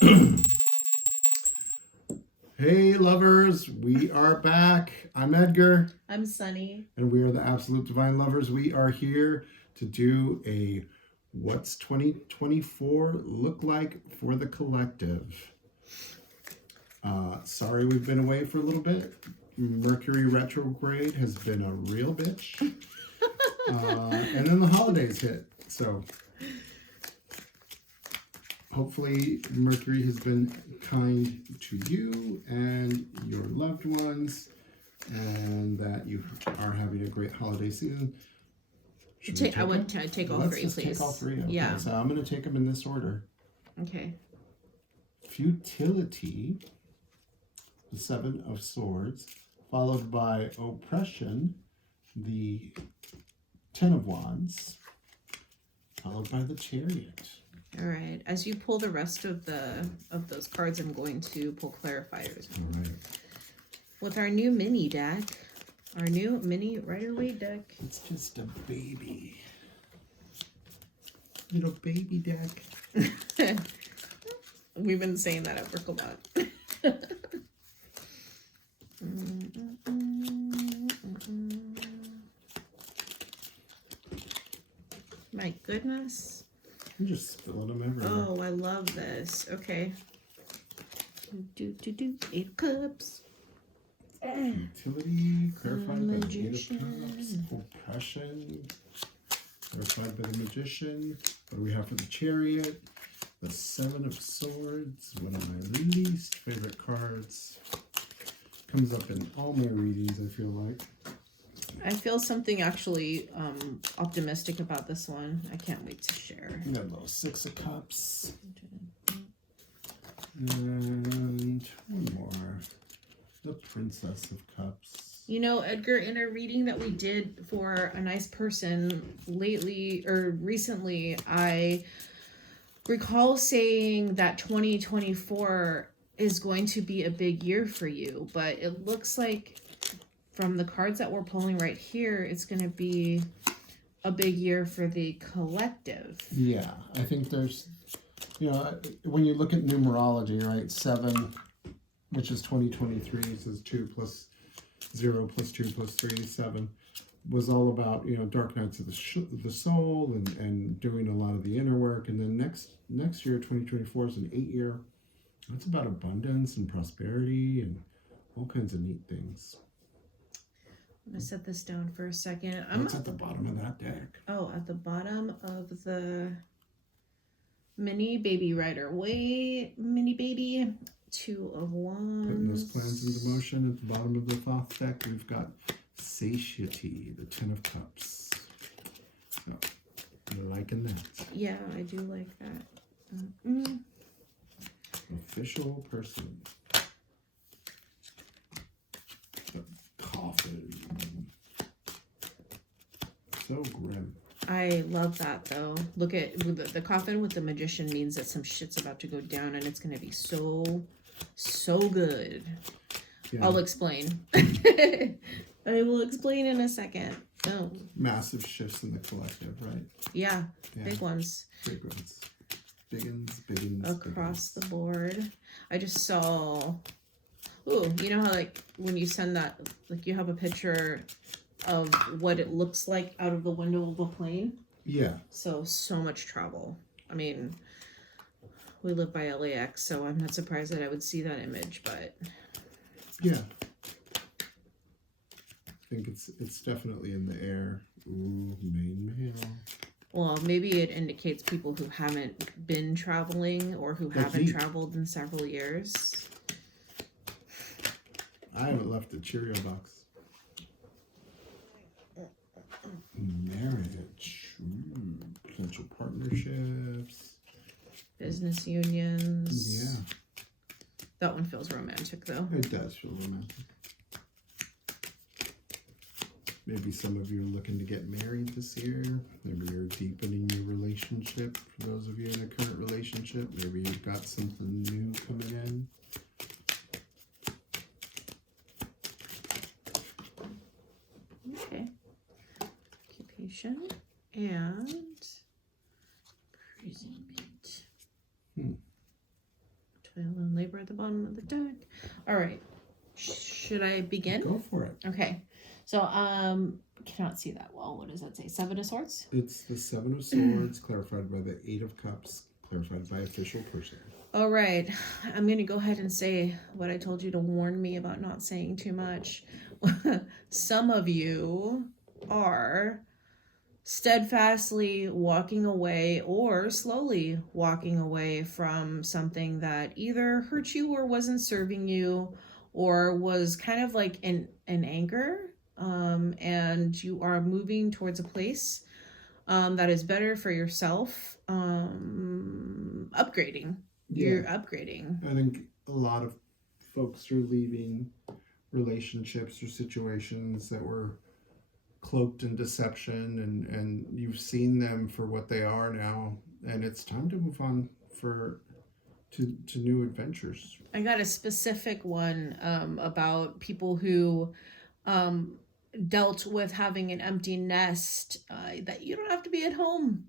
Hey lovers, we are back. I'm Edgar. I'm Sunny. And we are the Absolute Divine Lovers. We are here to do a What's 2024 Look Like for the Collective. Sorry we've been away for a little bit. Mercury retrograde has been a real bitch. And then the holidays hit. So hopefully Mercury has been kind to you and your loved ones, and that you are having a great holiday season. I would take all three, please. Take all three. Okay. Yeah. So I'm going to take them in this order. Okay. Futility, the Seven of Swords, followed by Oppression, the Ten of Wands, followed by the Chariot. All right. As you pull the rest of those cards, I'm going to pull clarifiers. All right. With our new mini deck, our new mini Rider-Waite deck. It's just a baby. Little baby deck. We've been saying that at Bricklebot. My goodness. I'm just spilling them everywhere. Oh, I love this. Okay. Eight of Cups. Futility, clarified by the Eight of Cups. Oppression, clarified by the Magician. What do we have for the Chariot? The Seven of Swords, one of my least favorite cards. Comes up in all my readings, I feel like. I feel something actually optimistic about this one. I can't wait to share. We got a little Six of Cups. And one more. The Princess of Cups. You know, Edgar, in a reading that we did for a nice person recently, I recall saying that 2024 is going to be a big year for you, but it looks like from the cards that we're pulling right here, it's going to be a big year for the collective. Yeah, I think there's, when you look at numerology, right, 7, which is 2023, it says 2 plus 0 plus 2 plus 3 is 7, was all about, dark nights of the soul and doing a lot of the inner work. And then next year, 2024, is an 8-year. That's about abundance and prosperity and all kinds of neat things. I'm going to set this down for a second. What's at the bottom of that deck? Oh, at the bottom of the mini baby Rider-Waite mini baby. 2 of Wands. Putting those plans into motion. At the bottom of the Thoth deck, we've got Satiety, the Ten of Cups. So, you're liking that? Yeah, I do like that. Official person. The Coffin. So grim. I love that though. Look at the coffin with the Magician means that some shit's about to go down and it's going to be so good. Yeah. I'll explain. I will explain in a second. Oh. Massive shifts in the collective, right? Yeah. Big ones. Big ones. Across the board. I just saw, ooh, you know how like when you send that, like you have a picture of what it looks like out of the window of the plane? Yeah. So much travel. I mean, we live by LAX, so I'm not surprised that I would see that image, but yeah. I think it's definitely in the air. Ooh, main mail. Well, maybe it indicates people who haven't been traveling or who haven't traveled in several years. I haven't left the Cheerio box. Marriage. Potential partnerships. Business unions. Yeah. That one feels romantic, though. It does feel romantic. Maybe some of you are looking to get married this year. Maybe you're deepening your relationship. For those of you in a current relationship, maybe you've got something new coming in. Okay. Occupation and imprisonment. Feeling labor at the bottom of the deck. All right. Should I begin? Go for it. Okay. So, cannot see that well. What does that say? Seven of Swords? It's the Seven of Swords, clarified by the Eight of Cups, clarified by official person. All right. I'm going to go ahead and say what I told you to warn me about not saying too much. Some of you are steadfastly walking away or slowly walking away from something that either hurt you or wasn't serving you or was kind of like an anchor, and you are moving towards a place that is better for yourself, upgrading. Yeah. You're upgrading. I think a lot of folks are leaving relationships or situations that were cloaked in deception, and you've seen them for what they are now, and it's time to move on to new adventures. I got a specific one about people who dealt with having an empty nest, that you don't have to be at home.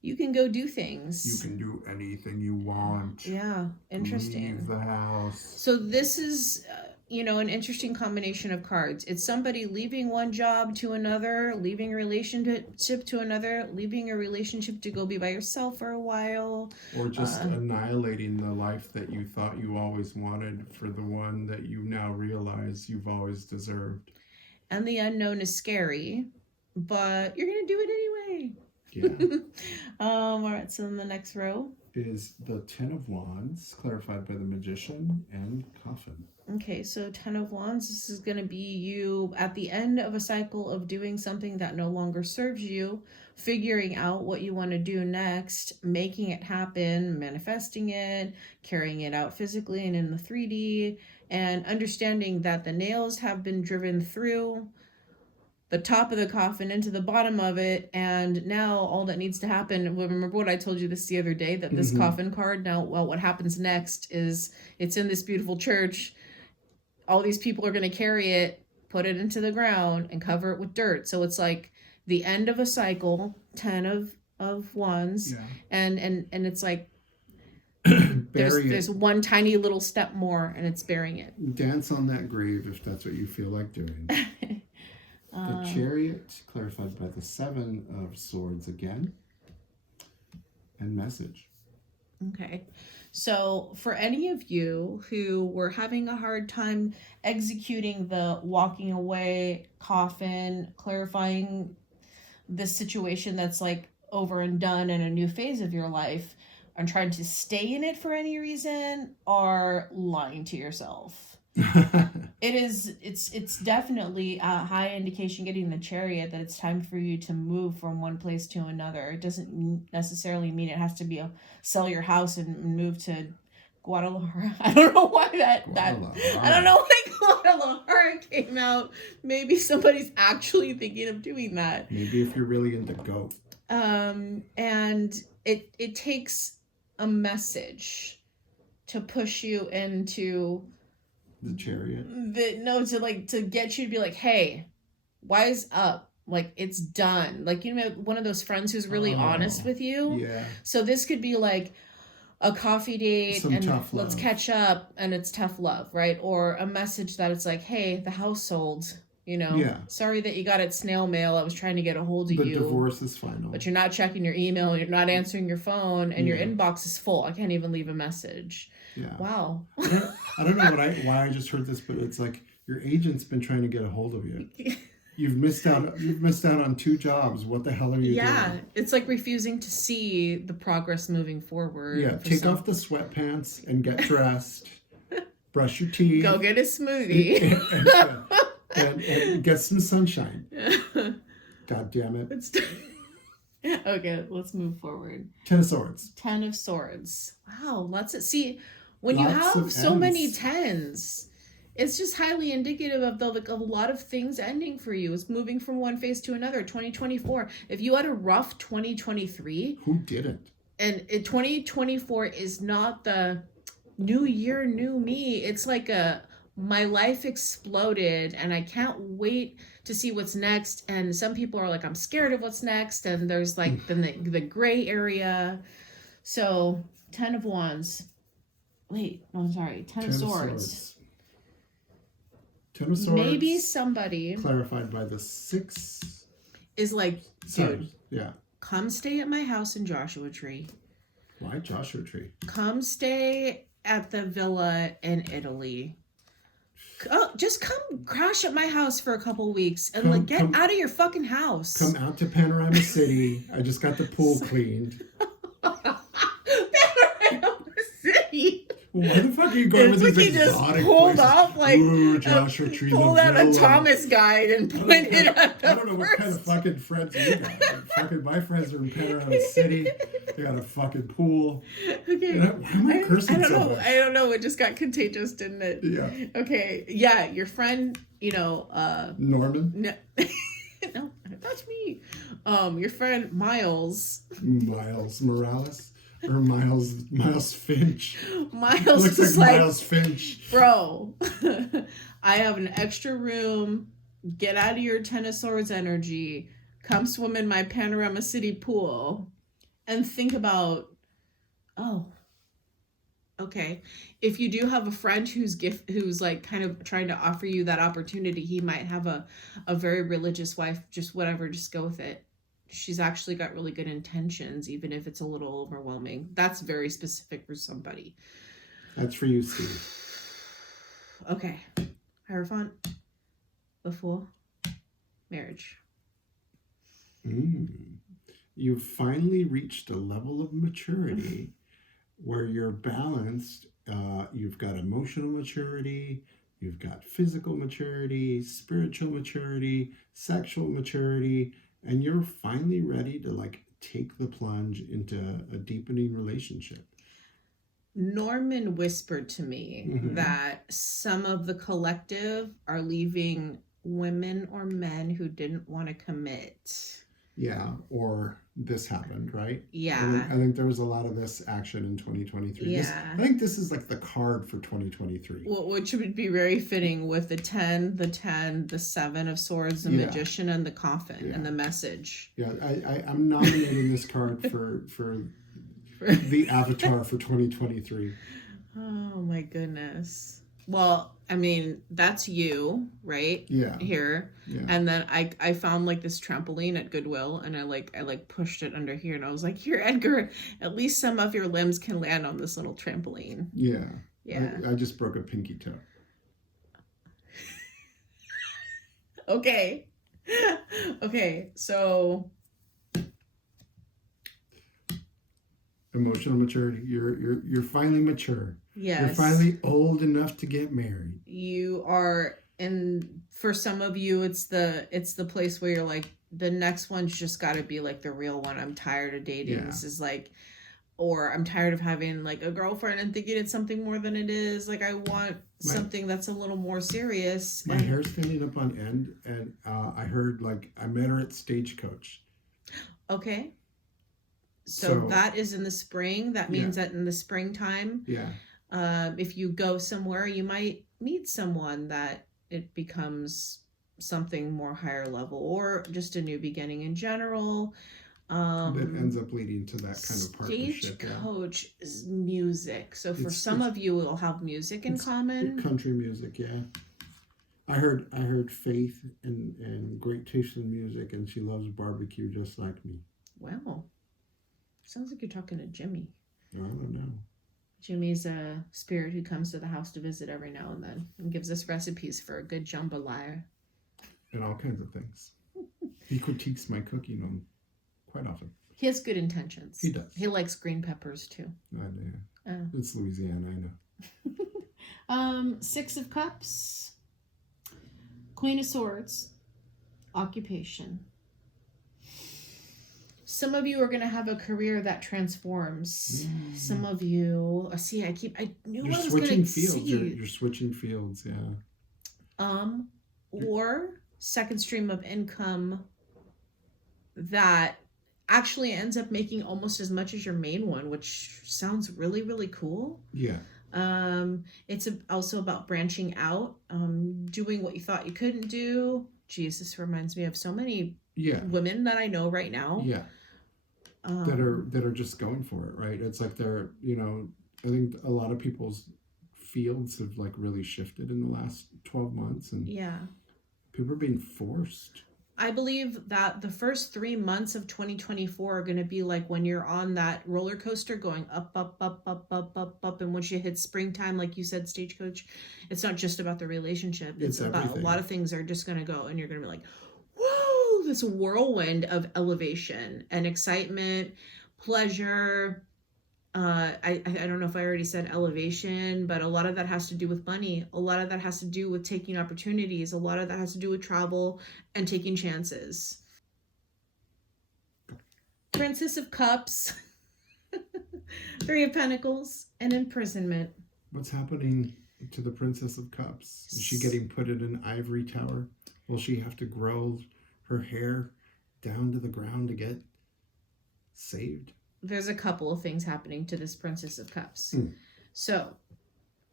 You can go do things. You can do anything you want. Yeah, interesting. Leave the house. So this is, an interesting combination of cards. It's somebody leaving one job to another, leaving a relationship to another, leaving a relationship to go be by yourself for a while. Or just annihilating the life that you thought you always wanted for the one that you now realize you've always deserved. And the unknown is scary, but you're going to do it anyway. Yeah. All right, so in the next row is the Ten of Wands, clarified by the Magician and Coffin. Okay, so Ten of Wands, this is going to be you at the end of a cycle of doing something that no longer serves you, figuring out what you want to do next, making it happen, manifesting it, carrying it out physically and in the 3D, and understanding that the nails have been driven through the top of the coffin into the bottom of it, and now all that needs to happen, remember what I told you this the other day, that this coffin card, now, well, what happens next is it's in this beautiful church. All these people are going to carry it, put it into the ground, and cover it with dirt. So it's like the end of a cycle, 10 of Wands, Yeah. and it's like Bury there's one tiny little step more, and it's burying it. Dance on that grave if that's what you feel like doing. The Chariot, clarified by the Seven of Swords again, and Message. Okay, so for any of you who were having a hard time executing the walking away coffin, clarifying this situation that's like over and done in a new phase of your life, and trying to stay in it for any reason, are lying to yourself. It's definitely a high indication, getting the Chariot, that it's time for you to move from one place to another. It doesn't necessarily mean it has to be sell your house and move to Guadalajara. I don't know why that I don't know why Guadalajara came out. Maybe somebody's actually thinking of doing that. Maybe if you're really into goat. And it takes a message to push you into the Chariot. To get you to be like, hey, wise up. Like, it's done. Like, one of those friends who's really honest with you. Yeah. So this could be like a coffee date, Some and tough let's love. catch up, and it's tough love, right? Or a message that it's like, hey, the house sold, Yeah. Sorry that you got it snail mail. I was trying to get a hold of The you. divorce is final. But you're not checking your email, you're not answering your phone, and your inbox is full. I can't even leave a message. Yeah. Wow. I don't know why I just heard this, but it's like your agent's been trying to get a hold of you. You've missed out on 2 jobs. What the hell are you doing? Yeah, it's like refusing to see the progress moving forward. Yeah, take off the sweatpants and get dressed. Brush your teeth. Go get a smoothie. and get some sunshine. God damn it. Okay, let's move forward. 10 of Swords. 10 of Swords. Wow, see, when you Lots have of so ends. many 10s, it's just highly indicative of a lot of things ending for you. It's moving from one phase to another. 2024. If you had a rough 2023, who didn't? And 2024 is not the new year, new me. It's like my life exploded and I can't wait to see what's next. And some people are like, I'm scared of what's next. And there's like the gray area. So 10 of Wands. Wait, no, I'm sorry. Ten of Swords. Ten of Swords. Maybe somebody clarified by the 6 is like, dude, yeah. Come stay at my house in Joshua Tree. Why Joshua Tree? Come stay at the villa in Italy. Oh, just come crash at my house for a couple weeks and get out of your fucking house. Come out to Panorama City. I just got the pool cleaned. Panorama City. Why the fuck are you going with these exotic pulled places? Off like Joshua Tree. Pulled out a Thomas guide and pointed at the I don't know what kind of fucking friends you got. Fucking my friends are in Panorama City. They got a fucking pool. Okay. Why am I cursing so much? I don't know. It just got contagious, didn't it? Yeah. Okay. Yeah, your friend, Norman? No. No, that's me. Your friend Miles Morales? Or Miles Finch. Miles looks is like Miles Finch. Bro, I have an extra room. Get out of your Ten of Swords energy. Come swim in my Panorama City pool. And think about, okay. If you do have a friend who's like kind of trying to offer you that opportunity, he might have a very religious wife, just whatever, just go with it. She's actually got really good intentions, even if it's a little overwhelming. That's very specific for somebody. That's for you, Steve. Okay. Hierophant. The Fool. Marriage. You've finally reached a level of maturity where you're balanced. You've got emotional maturity. You've got physical maturity, spiritual maturity, sexual maturity. And you're finally ready to take the plunge into a deepening relationship. Norman whispered to me that some of the collective are leaving women or men who didn't want to commit. Yeah, or this happened, right? Yeah. I think there was a lot of this action in 2023. Yeah. I think this is like the card for 2023. Well, which would be very fitting with the 10, the 7 of Swords, the Magician, and the Coffin, and the Message. Yeah, I'm nominating this card for the Avatar for 2023. Oh my goodness. Well, I mean, that's you, right? Yeah. Here. Yeah. And then I found this trampoline at Goodwill, and I pushed it under here, and I was like, here, Edgar, at least some of your limbs can land on this little trampoline. Yeah. Yeah. I just broke a pinky toe. Okay. Okay, so emotional maturity. You're finally mature. Yes. You're finally old enough to get married. You are, and for some of you, it's the place where you're like, the next one's just got to be the real one. I'm tired of dating. Yeah. This is or I'm tired of having a girlfriend and thinking it's something more than it is. I want something that's a little more serious. My hair's standing up on end, and I heard I met her at Stagecoach. Okay. So that is in the spring. That means that in the springtime. Yeah. If you go somewhere, you might meet someone that it becomes something more higher level, or just a new beginning in general. That ends up leading to that kind of partnership. Stagecoach is music. So for some of you, it'll have music in common. Country music, yeah. I heard Faith and great taste in music, and she loves barbecue just like me. Wow. Sounds like you're talking to Jimmy. I don't know. Jimmy's a spirit who comes to the house to visit every now and then and gives us recipes for a good jambalaya. And all kinds of things. He critiques my cooking on quite often. He has good intentions. He does. He likes green peppers too. I know. It's Louisiana, I know. 6 of Cups. Queen of Swords. Occupation. Some of you are going to have a career that transforms. Some of you, I knew I was going to see you. You're switching fields, yeah. Or second stream of income that actually ends up making almost as much as your main one, which sounds really, really cool. Yeah. It's also about branching out, doing what you thought you couldn't do. Jeez, this reminds me of so many women that I know right now. Yeah. That are just going for it, right? It's like they're, I think a lot of people's fields have like really shifted in the last 12 months, and Yeah. people are being forced. I believe that the first 3 months of 2024 are going to be like when you're on that roller coaster going up, up, up, up, up, up, up. And once you hit springtime, like you said, Stagecoach, it's not just about the relationship. It's about everything. A lot of things are just going to go, and you're going to be like, whoa, this whirlwind of elevation and excitement, pleasure. I don't know if I already said elevation, but a lot of that has to do with money. A lot of that has to do with taking opportunities. A lot of that has to do with travel and taking chances. Princess of Cups, Three of Pentacles, and imprisonment. What's happening to the Princess of Cups? Is she getting put in an ivory tower? Will she have to grow her hair down to the ground to get saved? There's a couple of things happening to this Princess of Cups. Mm. So,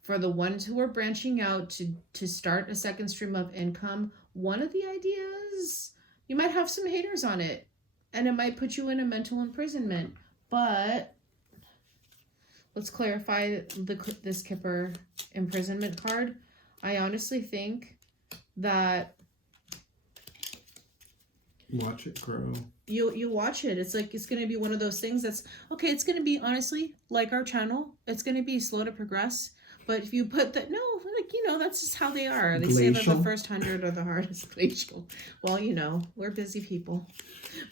for the ones who are branching out to start a second stream of income, one of the ideas, you might have some haters on it, and it might put you in a mental imprisonment. But let's clarify this Kipper imprisonment card. I honestly think that watch it grow. You watch it. It's like, it's going to be one of those things that's, okay, it's going to be, honestly, like our channel, it's going to be slow to progress. But if you put that, no, like, you know, that's just how they are. They say that the first 100 are the hardest. Glacial. Well, you know, we're busy people,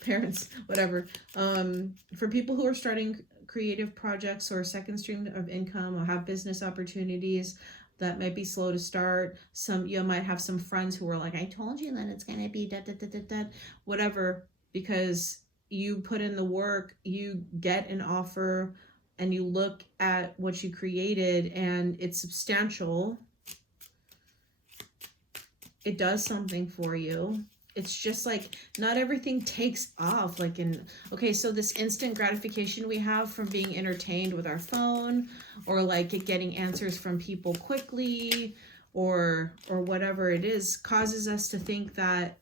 parents, whatever. For people who are starting creative projects or second stream of income or have business opportunities, that might be slow to start. You might have some friends who are like, I told you that it's going to be whatever, because you put in the work, you get an offer, and you look at what you created and it's substantial. It does something for you. It's just like, not everything takes off. Like okay, so this instant gratification we have from being entertained with our phone, or like getting answers from people quickly, or whatever it is, causes us to think that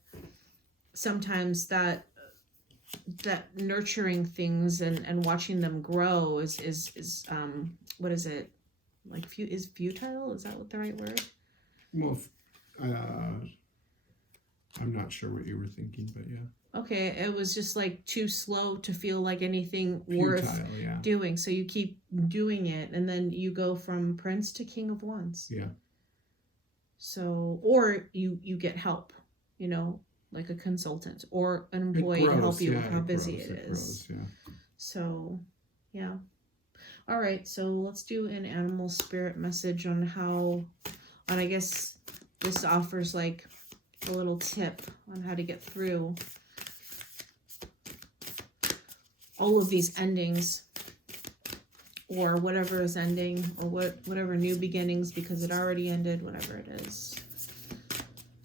sometimes that nurturing things and watching them grow is what is it, like, is futile? Is that what the right word? Well, I'm not sure what you were thinking, but yeah. Okay, it was just like too slow to feel like anything Futile, worth yeah. doing. So you keep doing it, and then you go from Prince to King of Wands. Yeah. So, or you get help, you know, like a consultant or an employee to help you with how busy it is. Grows, yeah. So, yeah. All right, so let's do an animal spirit message on I guess this offers like a little tip on how to get through all of these endings, or whatever is ending, or whatever new beginnings, because it already ended, whatever it is.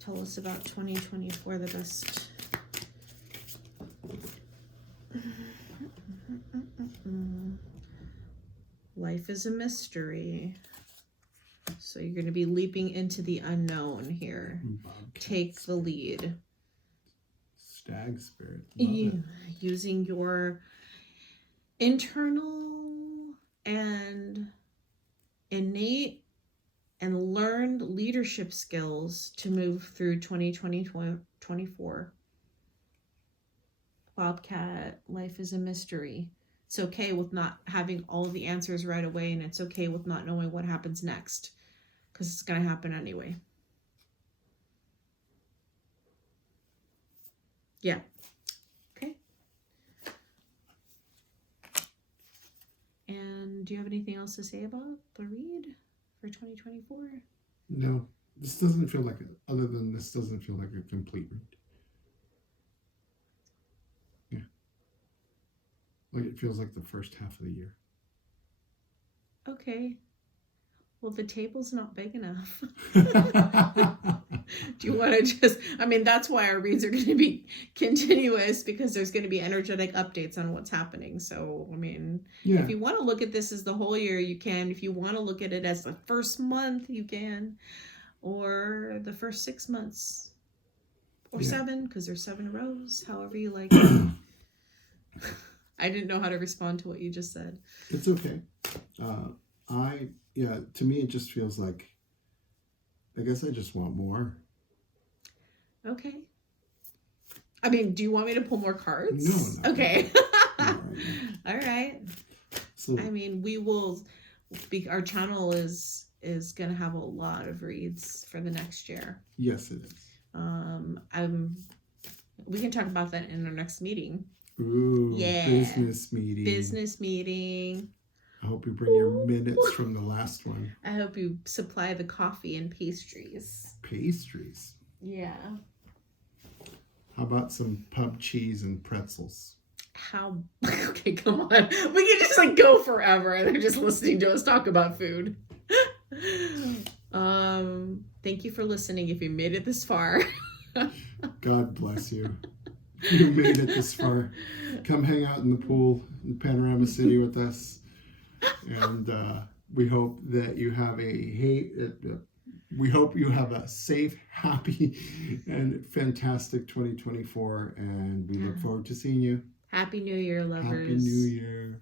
Tell us about 2024 the best. Life is a mystery. So you're going to be leaping into the unknown here. Take the lead. Stag spirit. Using your internal and innate and learned leadership skills to move through 2024. Bobcat, life is a mystery. It's okay with not having all the answers right away, and it's okay with not knowing what happens next, because it's going to happen anyway. Yeah. Okay. And do you have anything else to say about the read for 2024? No. This doesn't feel like other than this doesn't feel like a complete read. Yeah. Like it feels like the first half of the year. Okay. Well, the table's not big enough. Do you want to just, that's why our reads are going to be continuous, because there's going to be energetic updates on what's happening. So, if you want to look at this as the whole year, you can. If you want to look at it as the first month, you can. Or the first 6 months. Or 7, because there's 7 rows, however you like it. I didn't know how to respond to what you just said. It's okay. To me, it just feels like, I guess I just want more. Okay. I mean, do you want me to pull more cards? No. Okay. All All right. So, I mean, we will our channel is gonna have a lot of reads for the next year. yes, it is. We can talk about that in our next meeting. Ooh, Yeah. business meeting. Business meeting. I hope you bring your minutes from the last one. I hope you supply the coffee and pastries. Pastries. Yeah. How about some pub cheese and pretzels? Okay, come on. We can just like go forever and they're just listening to us talk about food. Thank you for listening if you made it this far. God bless you. If you made it this far, come hang out in the pool in Panorama City with us. And we hope that you have a safe, happy, and fantastic 2024. And we look forward to seeing you. Happy New Year, lovers. Happy New Year.